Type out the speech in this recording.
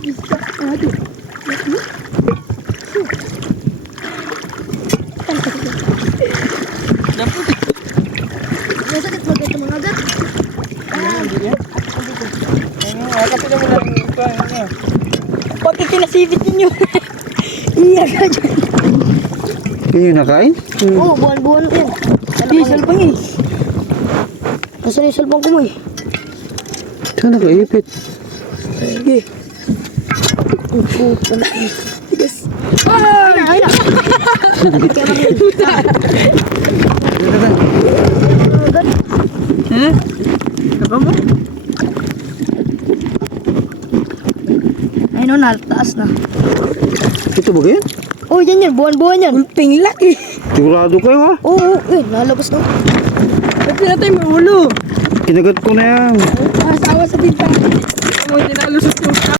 bisa. Aduh. Biasa kita pakai teman agar. Bakit kinasibit ninyo? Iya ka dyan. Yun yung nakain? Oo, buwan-buwan yan. Di, salpang eh. Nasaan yung salpang ko mo eh? Saan nakaipit? Sige. Tigas. Ay na! Eh? Apa mo? Ay no, nataas na. Ito ba yan? Oh, yan yan. Buwan-buwan yan. Ulping laki. Sigurado kayo ha? Oo, nalabas na. Ba't pinatay mo ulo? Kinagat ko na yan. Masawa sa tinta.